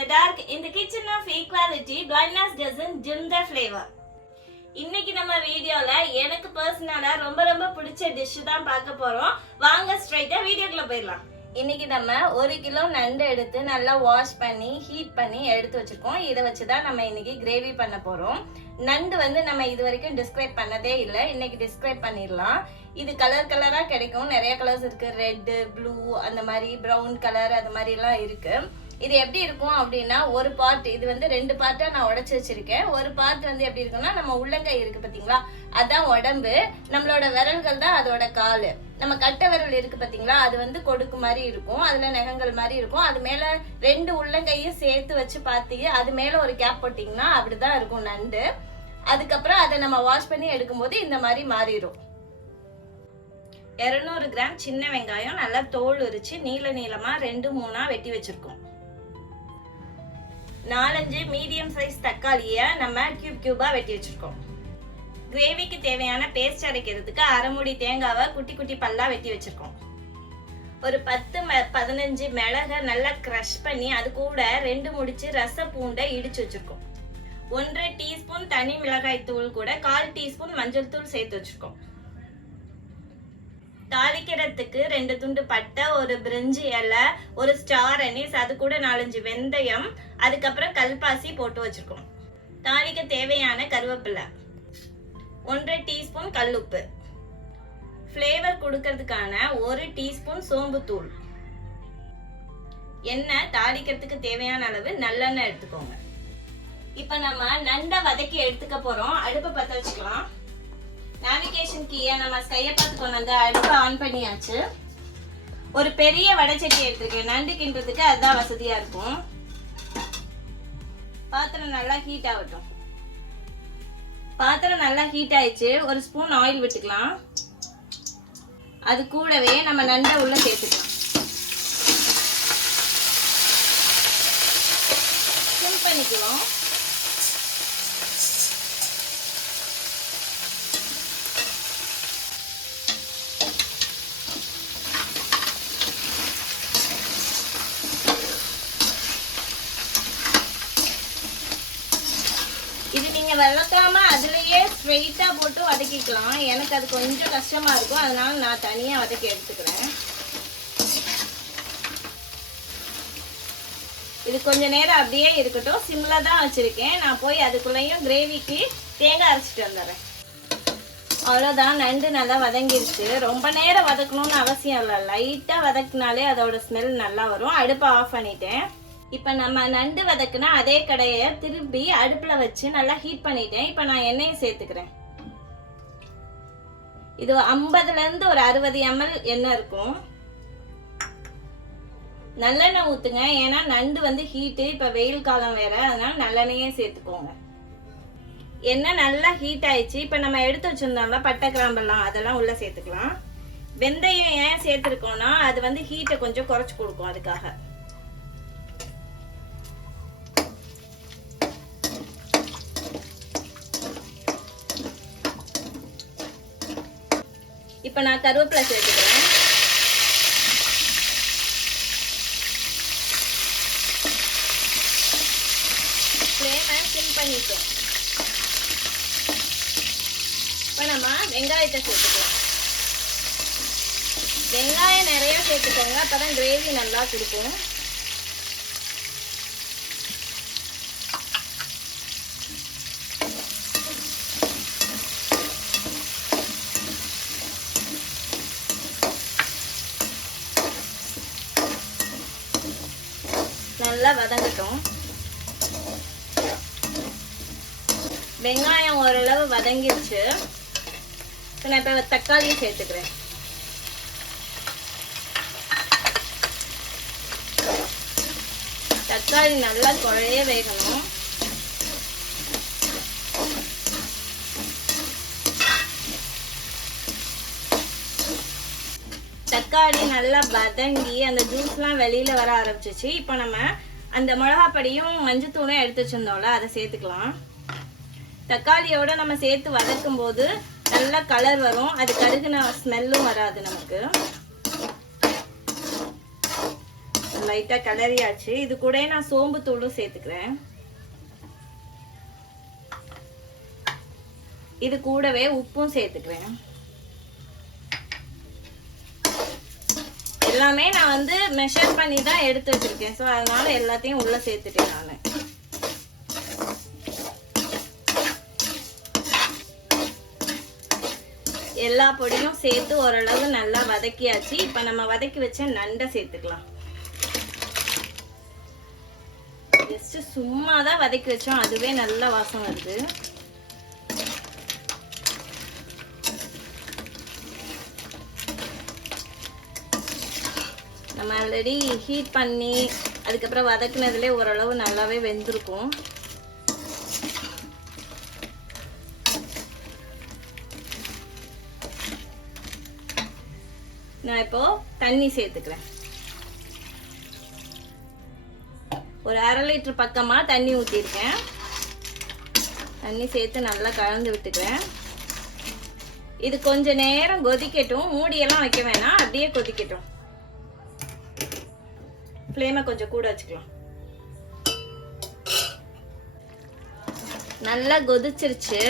the dark. In the kitchen of equality, blindness doesn't dim the flavor. இன்னைக்கு நம்ம வீடியோல எனக்கு பர்சனலா ரொம்ப பிடிச்ச டிஷ் தான் பார்க்க போறோம். வாங்க ஸ்ட்ரைட்டா வீடியோக்குள்ள போயிடலாம். இன்னைக்கு நம்ம 1 கிலோ நண்டு எடுத்து நல்லா வாஷ் பண்ணி ஹீட் பண்ணி எடுத்து வச்சிருக்கோம். இதை வச்சுதான் நம்ம இன்னைக்கு கிரேவி பண்ண போறோம். நண்டு வந்து நம்ம இது வரைக்கும் டிஸ்கிரைப் பண்ணதே இல்லை. இன்னைக்கு டிஸ்கிரைப் பண்ணிடலாம். இது கலரா கிடைக்கும். நிறைய கலர்ஸ் இருக்கு. ரெட், ப்ளூ, அந்த மாதிரி ப்ரௌன் கலர் அது மாதிரி எல்லாம் இருக்கு. இது எப்படி இருக்கும் அப்படின்னா, ஒரு பார்ட் இது வந்து 2 பார்ட்டா நான் உடைச்சு வச்சிருக்கேன். ஒரு பார்ட் வந்து எப்படி இருக்குன்னா, நம்ம உள்ளங்கை இருக்கு பாத்தீங்களா, அதான் உடம்பு, நம்மளோட விரல்கள் தான் அதோட காலு. நம்ம கட்டை விரல் இருக்கு பாத்தீங்களா, அது வந்து கொடுக்கு மாதிரி இருக்கும், அதுல நகங்கள் மாதிரி இருக்கும். அது மேல 2 உள்ளங்கையும் சேர்த்து வச்சு பாத்தீங்க, அது மேல ஒரு கேப் போட்டீங்கன்னா அப்படிதான் இருக்கும் நண்டு. அதுக்கப்புறம் அதை நம்ம வாஷ் பண்ணி எடுக்கும் போது இந்த மாதிரி மாறிடும். 200 கிராம் சின்ன வெங்காயம் நல்லா தோல் உரிச்சு நீளமா 2-3 வெட்டி வச்சிருக்கோம். 4-5 மீடியம் சைஸ் தக்காளியை நம்ம கியூபா வெட்டி வச்சிருக்கோம். கிரேவிக்கு தேவையான பேஸ்ட் அரைக்கிறதுக்கு 1/2 மூடி தேங்காவை குட்டி பல்லா வெட்டி வச்சிருக்கோம். ஒரு 10-15 மிளகை நல்லா கிரஷ் பண்ணி அது கூட 2 முடிச்சு ரச பூண்டை இடிச்சு வச்சிருக்கோம். 1/2 டீஸ்பூன் தனி மிளகாய் தூள் கூட 1/4 டீஸ்பூன் மஞ்சள் தூள் சேர்த்து வச்சிருக்கோம். தாளிக்கிறதுக்கு 2 துண்டு பட்டை, ஒரு பிரிஞ்சி இலை, ஒரு ஸ்டார் அனீஸ், அது கூட 4-5 வெந்தயம், அதுக்கப்புறம் கல்பாசி போட்டு வச்சிருக்கோம். தாளிக்க தேவையான கருவேப்பிலை, 1/2 டீஸ்பூன் கல்லுப்பு, ஃப்ளேவர் கொடுக்கறதுக்கான 1 டீஸ்பூன் சோம்பு தூள், எண்ணெய், தாளிக்கிறதுக்கு தேவையான அளவு நல்லெண்ணெய் எடுத்துக்கோங்க. இப்ப நம்ம நண்டை வதக்கி எடுத்துக்க போறோம். அடுப்பை பத்த வச்சுக்கலாம். நேவிகேஷன் கீயை நம்ம கையை பார்த்து கொண்டு வந்து அடுப்பை ஆன் பண்ணியாச்சு. ஒரு பெரிய வடைச்சட்டி எடுத்துருக்கேன். நண்டு கிண்டுறதுக்கு அதுதான் வசதியா இருக்கும். பாத்திரம் நல்லா ஹீட் ஆகட்டும். பாத்திரம் நல்லா ஹீட் ஆயிடுச்சு. ஒரு ஸ்பூன் ஆயில் விட்டுக்கலாம். அது கூடவே நம்ம நண்டை உள்ள சேர்த்துக்கலாம். சிம் பண்ணிக்குவோம். இது நீங்க வதக்காம அதுலயே ஸ்ட்ரெயிட்டா போட்டு வதக்கிக்கலாம். எனக்கு அது கொஞ்சம் கஷ்டமா இருக்கும், அதனால நான் தனியா வதக்கி எடுத்துக்கிறேன். இது கொஞ்ச நேரம் அப்படியே இருக்கட்டும். சிம்ல தான் வச்சிருக்கேன். நான் போய் அதுக்குள்ளேயும் கிரேவிக்கு தேங்காய் அரைச்சிட்டு வந்துடுறேன். அவ்வளோதான், நண்டு நல்லா வதங்கிருச்சு. ரொம்ப நேரம் வதக்கணும்னு அவசியம் இல்லை. லைட்டா வதக்கினாலே அதோட ஸ்மெல் நல்லா வரும். அடுப்பை ஆஃப் பண்ணிட்டேன். இப்ப நம்ம நண்டு வதக்குனா அதே கடையை திருப்பி அடுப்புல வச்சு நல்லா ஹீட் பண்ணிட்டேன். இப்ப நான் எண்ணெயை சேர்த்துக்கிறேன். இது 50ல இருந்து ஒரு 60 ml எண்ணெய் இருக்கும். நல்லெண்ணெய் ஊத்துங்க, ஏன்னா நண்டு வந்து ஹீட்டு. இப்ப வெயில் காலம் வேற, அதனால நல்லெண்ணெயே சேர்த்துக்கோங்க. எண்ணெய் நல்லா ஹீட் ஆயிடுச்சு. இப்ப நம்ம எடுத்து வச்சிருந்தோம்ல பட்டை கிராம்பெல்லாம், அதெல்லாம் உள்ள சேர்த்துக்கலாம். வெந்தயம் ஏன் சேர்த்துருக்கோம்னா, அது வந்து ஹீட்டை கொஞ்சம் குறைச்சு கொடுக்கும், அதுக்காக. இப்ப நான் கருவேப்பிலை சேர்த்துக்கிறேன். ஃப்ளேமை சிம் பண்ணிட்டோம். இப்ப நம்ம வெங்காயத்தை சேர்த்துக்கலாம். வெங்காயம் நிறைய சேர்த்துக்கோங்க, அப்பதான் கிரேவி நல்லா கொடுக்கும். நல்லா வதங்கட்டும். வெங்காயம் ஓரளவு வதங்கிடுச்சு. நான் இப்ப தக்காளியை சேர்த்துக்கிறேன். தக்காளி நல்லா குழைய வேகணும். தக்காளி நல்லா வதங்கி அந்த ஜூஸ்லாம் வெளியில வர ஆரம்பிச்சிச்சு. இப்போ நம்ம அந்த மிளகாப்பொடியும் மஞ்சத்தூளும் எடுத்து வச்சிருந்தோம்ல, அதை சேர்த்துக்கலாம். தக்காளியோட நம்ம சேர்த்து வதக்கும் போது நல்ல கலர் வரும். அது கருகுன ஸ்மெல்லும் வராது நமக்கு. லைட்டா கிளறியாச்சு. இது கூட நான் சோம்பு தூளும் சேர்த்துக்கிறேன். இது கூடவே உப்பும் சேர்த்துக்கிறேன். எல்லாமே நான் வந்து மெஷர் பண்ணி தான் எடுத்து வச்சிருக்கேன். ஸோ அதனால எல்லாத்தையும் உள்ள சேர்த்துட்டேன் நான். எல்லா பொடியும் சேர்த்து ஓரளவு நல்லா வதக்கியாச்சு. இப்போ நம்ம வதக்கி வச்ச நண்டை சேர்த்துக்கலாம். ஜஸ்ட் சும்மா தான் வதக்கி வச்சோம், அதுவே நல்ல வாசம் வருது. நம்ம ஆல்ரெடி ஹீட் பண்ணி அதுக்கப்புறம் வதக்குனதுலேயே ஓரளவு நல்லாவே வெந்திருக்கும். நான் இப்போ தண்ணி சேர்த்துக்கிறேன். ஒரு 1/2 லிட்டர் பக்கமா தண்ணி ஊற்றிருக்கேன். தண்ணி சேர்த்து நல்லா கலந்து விட்டுக்கிறேன். இது கொஞ்ச நேரம் கொதிக்கட்டும். மூடியெல்லாம் வைக்க வேணாம், அப்படியே கொதிக்கட்டும். ஃப்ளேமை கொஞ்சம் கூட வச்சுக்கலாம். நல்லா கொதிச்சிருச்சு.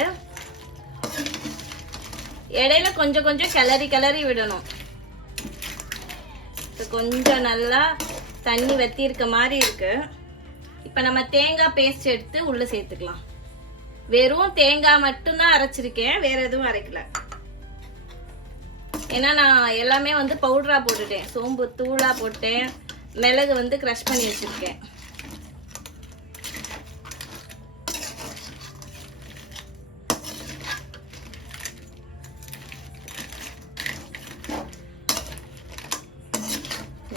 இடையில கொஞ்சம் கொஞ்சம் கிளறி விடணும். கொஞ்சம் நல்லா தண்ணி வத்தி இருக்க மாதிரி இருக்கு. இப்ப நம்ம தேங்காய் பேஸ்ட் எடுத்து உள்ள சேர்த்துக்கலாம். வெறும் தேங்காய் மட்டும்தான் அரைச்சிருக்கேன், வேற எதுவும் அரைக்கல. ஏன்னா நான் எல்லாமே வந்து பவுடரா போட்டுட்டேன். சோம்பு தூளா போட்டேன், மிளகு வந்து கிரஷ் பண்ணி வச்சிருக்கேன்.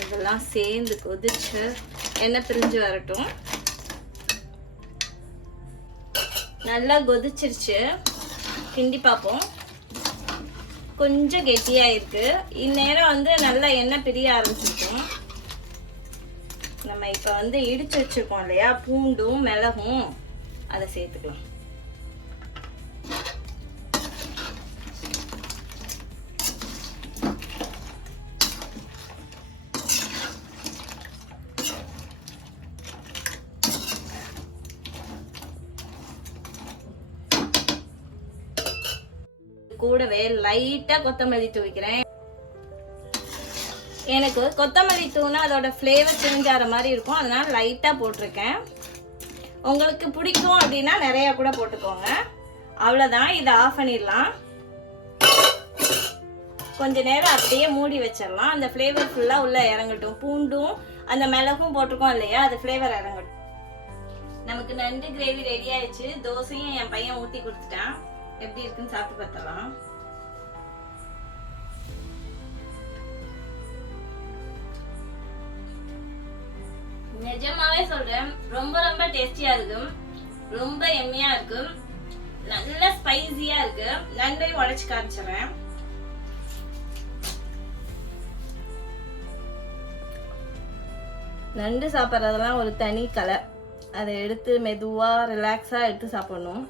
இதெல்லாம் சேர்ந்து கொதிச்சு எண்ணெய் பிரிஞ்சு வரட்டும். நல்லா கொதிச்சிருச்சு. கிண்டி பார்ப்போம். கொஞ்சம் கெட்டியா இருக்கு. இந்நேரம் வந்து நல்லா எண்ணெய் பிரிய ஆரம்பிச்சிருக்கும். நம்ம இப்ப வந்து இடிச்சு வச்சிருக்கோம் இல்லையா, பூண்டும் மிளகும், அதை சேர்த்துக்கலாம். கூடவே லைட்டா கொத்தமல்லி தூவிக்கிறேன். எனக்கு கொத்தமல்லி தூணா அதோட ஃப்ளேவர் சேஞ்ச் ஆகிற மாதிரி இருக்கும், அதனால லைட்டா போட்டிருக்கேன். உங்களுக்கு பிடிக்கும் அப்படின்னா நிறைய கூட போட்டுக்கோங்க. அவ்வளவுதான், இதை ஆஃப் பண்ணிடலாம். கொஞ்ச நேரம் அப்படியே மூடி வச்சிடலாம். அந்த ஃப்ளேவர் ஃபுல்லா உள்ள இறங்கட்டும். பூண்டும் அந்த மிளகும் போட்டிருக்கோம் இல்லையா, அது ஃப்ளேவர் இறங்கட்டும். நமக்கு நண்டு கிரேவி ரெடி ஆயிடுச்சு. தோசையும் என் பையன் ஊத்தி கொடுத்துட்டான். எப்படி இருக்குன்னு சாப்பிட்டு பார்த்தலாம். நிஜமாவே சொல்றேன், ரொம்ப ரொம்ப டேஸ்டியா இருக்கும், ரொம்ப எம்மியா இருக்கும், நல்ல ஸ்பைசியா இருக்கு. நண்டையும் உடைச்சு காமிச்சிடுறேன். நண்டு சாப்பிட்றதெல்லாம் ஒரு தனி கலை. அதை எடுத்து மெதுவா ரிலாக்ஸா எடுத்து சாப்பிடணும்.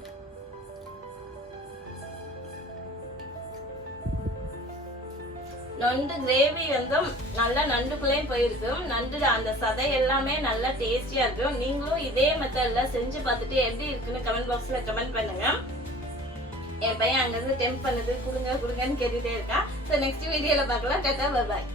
நண்டு கிரேவி வந்து நல்லா நண்டுக்குள்ளேயும் போயிருக்கு. நண்டு அந்த சதை எல்லாமே நல்லா டேஸ்டியா இருக்கும். நீங்களும் இதே மெத்தட்ல செஞ்சு பார்த்துட்டு எப்படி இருக்குன்னு கமெண்ட் பாக்ஸ்ல கமெண்ட் பண்ணுங்க. என் பையன் அங்கிருந்து டெம்ப் பண்ணது கொடுங்கன்னு கேட்டுட்டே இருக்கான். ஸோ நெக்ஸ்ட் வீடியோல பார்க்கலாம். Tata, bye bye.